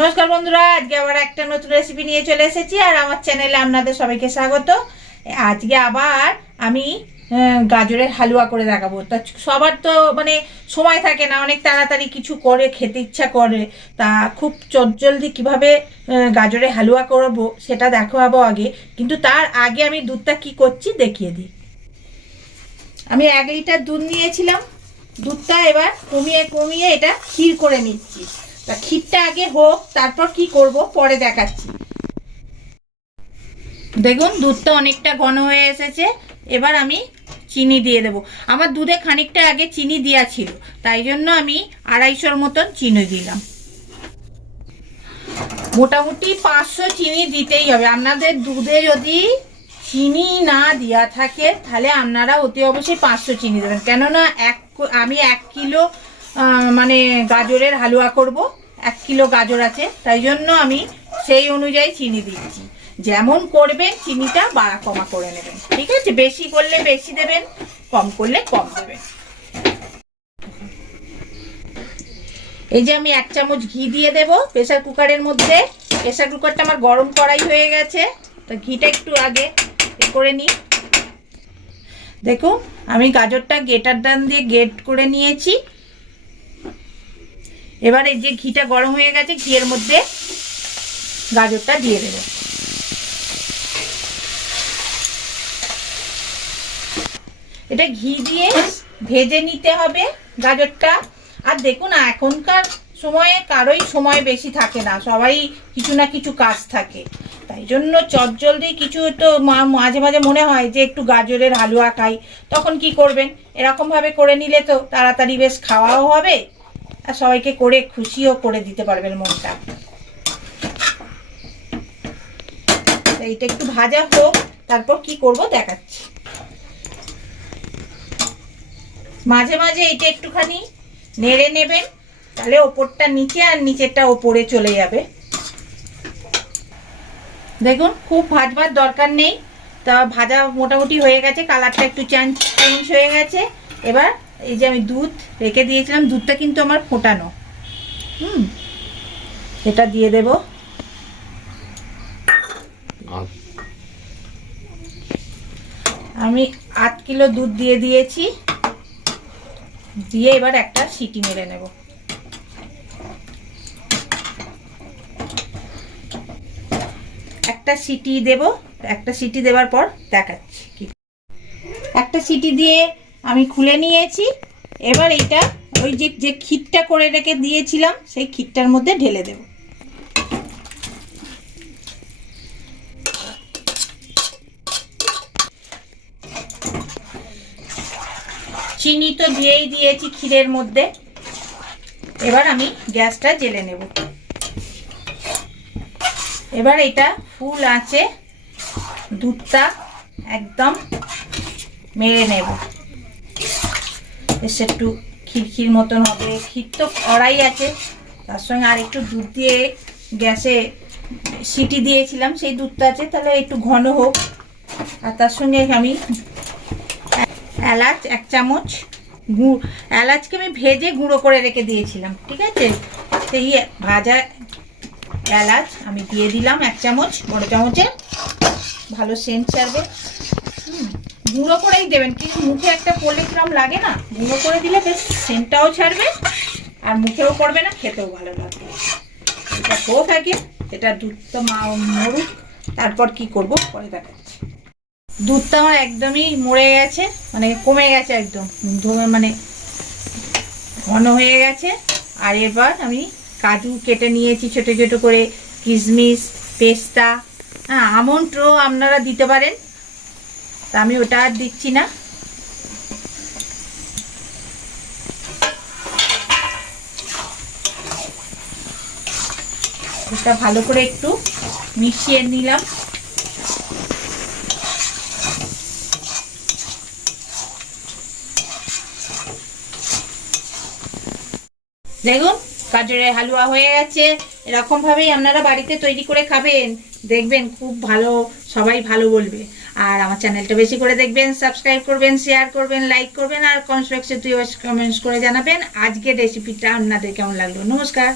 নমস্কার বন্ধুরা, আজকে আবার একটা নতুন রেসিপি নিয়ে চলে এসেছি আর আমার চ্যানেলে আপনাদের সবাইকে স্বাগত। আজকে আবার আমি গাজরের হালুয়া করে দেখাবো। তা সবার তো মানে সময় থাকে না, অনেক তাড়াতাড়ি কিছু করে, খেতে ইচ্ছা করে। তা খুব চটজলদি কীভাবে গাজরের হালুয়া করব সেটা দেখাবো আগে। কিন্তু তার আগে আমি দুধটা কি করছি দেখিয়ে দিই। আমি এক লিটার দুধ নিয়েছিলাম। দুধটা এবার কমিয়ে কমিয়ে এটা ক্ষীর করে নিচ্ছি। তা ক্ষীরটা আগে হোক, তারপর কি করব, পরে দেখাচ্ছি। দেখুন, দুধটা অনেকটা ঘন হয়ে এসেছে, এবার আমি চিনি দিয়ে দেব। আমার দুধে খানিকটা আগে চিনি দেওয়া ছিল, তাই জন্য আমি আড়াইশোর মতন চিনি দিলাম। মোটামুটি পাঁচশো চিনি দিতেই হবে। আপনাদের দুধে যদি চিনি না দেওয়া থাকে, তাহলে আপনারা অতি অবশ্যই পাঁচশো চিনি দেবেন। কেননা এক আমি এক কিলো মানে গাজরের হালুয়া করব। এক কিলো গাজর আছে, তাই জন্য আমি সেই অনুযায়ী চিনি দিচ্ছি। যেমন করবেন, চিনিটা বাড়া কমা করে নেবেন। ঠিক আছে? বেশি করলে বেশি দেবেন, কম করলে কম দেবেন। এই যে আমি এক চামচ ঘি দিয়ে দেব প্রেসার কুকারের মধ্যে। প্রেসার কুকারটা আমার গরম করাই হয়ে গেছে। তো ঘিটা একটু আগে এ করে নিই। দেখুন, আমি গাজরটা গেটার ডান দিয়ে গেট করে নিয়েছি। এবার যে ঘিটা গরম হয়ে গেছে, ঘিয়ের মধ্যে গাজরটা দিয়ে দেব। এটা ঘি দিয়ে ভেজে নিতে হবে গাজরটা। আর দেখুন, এখনকার সময়ে কারোই সময় বেশি থাকে না, সবাই কিছু না কিছু কাজ থাকে। তাই জন্য চটজলদি কিছু তো মাঝে মাঝে মনে হয় যে একটু গাজরের হালুয়া খাই, তখন কি করবেন? এরকম ভাবে করে নিলে তো তাড়াতাড়ি বেশ খাওয়াও হবে আর সবাইকে করে খুশিও করে দিতে পারবেন মনটা। এইটা একটু ভাজা হোক, তারপর কি করব দেখাচ্ছি। মাঝে মাঝে এইটা একটুখানি নেড়ে নেবেন, তাহলে ওপরটা নিচে আর নিচেরটা ওপরে চলে যাবে। দেখুন, খুব ভাজবার দরকার নেই। তা ভাজা মোটামুটি হয়ে গেছে, কালারটা একটু চেঞ্জ চেঞ্জ হয়ে গেছে। এবার এই যে আমি দুধ রেখে দিয়েছিলাম দুধটা কিন্তু আমার ফোটানো। হুম এটা দিয়ে দেব। আমি আট কিলো দুধ দিয়ে দিয়েছি। দিয়ে এবার একটা সিটি মেরে নেব। একটা সিটি দেব একটা সিটি দেওয়ার পর দেখাচ্ছি একটা সিটি দিয়ে আমি খুলে নিয়েছি। এবার এইটা, ওই যে যে ক্ষীরটা করে রেখে দিয়েছিলাম, সেই ক্ষীরটার মধ্যে ঢেলে দেব। চিনি তো দিয়েই দিয়েছি ক্ষীরের মধ্যে। এবার আমি গ্যাসটা জেলে নেব। এবার এটা ফুল আছে দুধটা একদম মেরে নেব। বেশ একটু খিরখির মতন হবে। ক্ষীর তো কড়াই আছে, তার সঙ্গে আর একটু দুধ দিয়ে গ্যাসে সিটি দিয়েছিলাম, সেই দুধটা আছে, তাহলে একটু ঘন হোক। আর তার সঙ্গে আমি এলাচ এক চামচ গুঁড় এলাচকে আমি ভেজে গুঁড়ো করে রেখে দিয়েছিলাম, ঠিক আছে? সেই ভাজা এলাচ আমি দিয়ে দিলাম এক চামচ, বড় চামচে, ভালো সেন্ট ছাড়বে। গুঁড়ো করেই দেবেন, কিন্তু মুখে একটা পড়লে কিরম লাগে না? গুঁড়ো করে দিলে বেশ সেন্টটাও ছাড়বে, আর মুখেও পড়বে না, খেতেও ভালো লাগবে। এটা হোক আগে, এটা দুধটা মা মরুক, তারপর কি করব, পরে দেখাচ্ছি। দুধটা আমার একদমই মরে গেছে মানে কমে গেছে একদম, ধুমে মানে ঘন হয়ে গেছে। আর এবার আমি কাজু কেটে নিয়েছি, ছোট ছোট করে কিশমিশ, পেস্তা হ্যাঁ আমন্ডও আপনারা দিতে পারেন। তা আমি ওটা আর দিচ্ছি না। এটা ভালো করে একটু মিশিয়ে নিলাম। দেখুন, গাজরের হালুয়া হয়ে গেছে। এরকম ভাবেই আপনারা বাড়িতে তৈরি করে খাবেন। দেখবেন খুব ভালো, সবাই ভালো বলবে। আর আমার চ্যানেলটা বেশি করে দেখবেন সাবস্ক্রাইব করবেন শেয়ার করবেন লাইক করবেন, আর কমেন্টস বক্সে তুই কমেন্টস করে জানাবেন। আজকের রেসিপিটা আপনাদের কেমন লাগল? নমস্কার।